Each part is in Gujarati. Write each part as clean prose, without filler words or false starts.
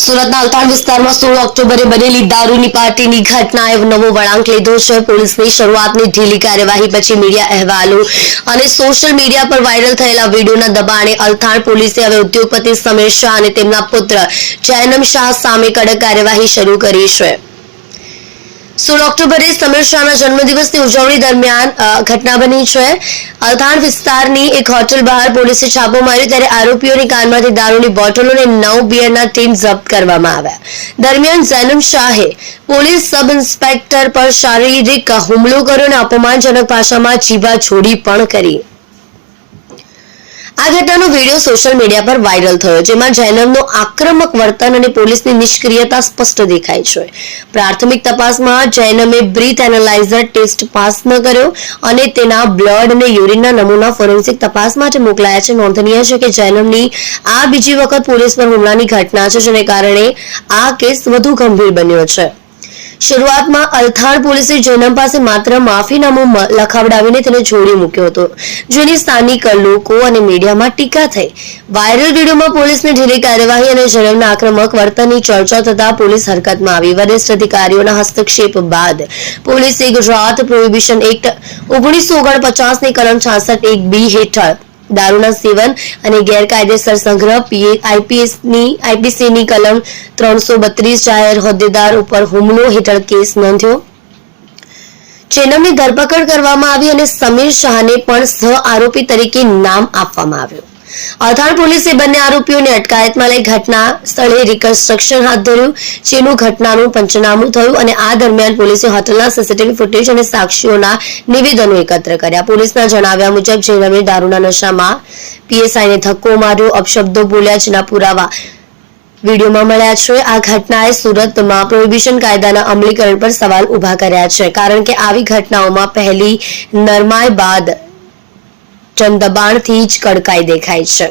સુરતના અલથાણ વિસ્તારમાં 16 ઓક્ટોબરે બનેલી દારૂની પાર્ટીની ઘટનાએ નવો વળાંક લીધો છે। પોલીસની શરૂઆતની ઢીલી કાર્યવાહી પછી મીડિયા અહેવાલો અને સોશિયલ મીડિયા પર વાયરલ થયેલા વિડીયોના દબાણે અલથાણ પોલીસે હવે ઉદ્યોગપતિ સમીર શાહ અને તેમના પુત્ર જૈનમ શાહ સામે કડક કાર્યવાહી શરૂ કરી છે। 16 ઓક્ટોબરે સમીર શાહના જન્મદિવસની ઉજવણી દરમિયાન ઘટના બની છે। અલથાણ વિસ્તારની એક હોટેલ બહાર પોલીસે છાપો માર્યો ત્યારે આરોપીઓની કારમાંથી દારૂની બોટલો અને 9 બિયરના ટીન જપ્ત કરવામાં આવ્યા। દરમિયાન જૈનમ શાહે પોલીસ સબ ઇન્સ્પેક્ટર પર શારીરિક હુમલો કર્યો અને અપમાનજનક ભાષામાં જીભાછોડી પણ કરી। આ ઘટનાનો વિડીયો સોશિયલ મીડિયા પર વાયરલ થયો, જેમાં જૈનમનો આક્રમક વર્તન અને પોલીસની નિષ્ક્રિયતા સ્પષ્ટ દેખાય છે। પ્રાથમિક તપાસમાં જૈનમે બ્રીથ એનાલાઇઝર ટેસ્ટ પાસ ન કર્યો અને તેના બ્લડ અને યુરિનના નમૂના ફોરેન્સિક તપાસ માટે મોકલાયા છે। નોંધનીય છે કે જૈનમની આ બીજી વખત પોલીસ પર હુમલાની ઘટના છે, જેને કારણે આ કેસ વધુ ગંભીર બન્યો છે। શરૂઆતમાં અલથાણ પોલીસે જૈનમ પાસે માત્ર માફીનામું લખાવડાવીને તેને છોડી મૂક્યો હતો, જેની સ્થાનિક લોકો અને મીડિયામાં ટીકા થઈ। વાયરલ વિડીયોમાં પોલીસની ઢીલી કાર્યવાહી અને જૈનમના આક્રમક વર્તનની ચર્ચા થતા પોલીસ હરકતમાં આવી। વરિષ્ઠ અધિકારીઓના હસ્તક્ષેપ બાદ પોલીસે ગુજરાત પ્રોહિબિશન એક્ટ 1949ની કલમ 66(1)(b) હેઠળ દારૂના સેવન અને ગેરકાયદેસર સંગ્રહ આઈપીસીની કલમ 332 જાહેર હોદ્દેદાર ઉપર હુમલો હેઠળ કેસ નોંધ્યો। જૈનમની ધરપકડ કરવામાં આવી અને સમીર શાહને પણ સહ આરોપી તરીકે નામ આપવામાં આવ્યું। અલથાણ પોલીસે બંને આરોપીઓને અટકાયતમાં લઈ ઘટના સ્થળે રિકન્સ્ટ્રક્શન હાથ ધર્યું, જેનું ઘટનાનું પંચનામું થયું અને આ દરમિયાન પોલીસે હોટલના સીસીટીવી ફૂટેજ અને સાક્ષીઓના નિવેદનો એકત્ર કર્યા। પોલીસના જણાવ્યા મુજબ જૈનમે દારૂના નશામાં પીએસઆઈને ધક્કો માર્યો, અપશબ્દો બોલ્યા, જેના પુરાવા વિડીયોમાં મળ્યા છે। આ ઘટનાએ સુરતમાં પ્રોહિબિશન કાયદાના અમલીકરણ પર સવાલ ઉભા કર્યા છે, કારણ કે આવી ઘટનાઓમાં પહેલી નરમાઈ બાદ જનદબાણથી જ કડકાઈ દેખાય છે।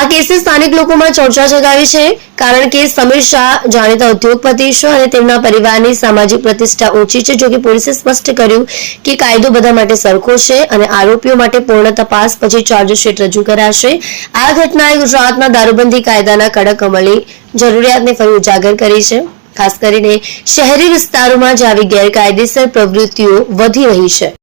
આ કેસે સ્થાનિક લોકોમાં ચર્ચા જગાવી છે, કારણ કે સમીર શાહ જાણીતા ઉદ્યોગપતિ છે અને તેમના પરિવારની સામાજિક પ્રતિષ્ઠા ઊંચી છે। જોકે પોલીસે સ્પષ્ટ કર્યું કે કાયદો બધા માટે સરખો છે અને આરોપીઓ માટે પૂર્ણ તપાસ પછી ચાર્જશીટ રજૂ કરાશે। આ ઘટનાએ ગુજરાતના દારૂબંધી કાયદાના કડક અમલની જરૂરિયાતને ફરી ઉજાગર કરી છે, ખાસ કરીને શહેરી વિસ્તારોમાં જે આવી ગેરકાયદેસર પ્રવૃત્તિઓ વધી રહી છે।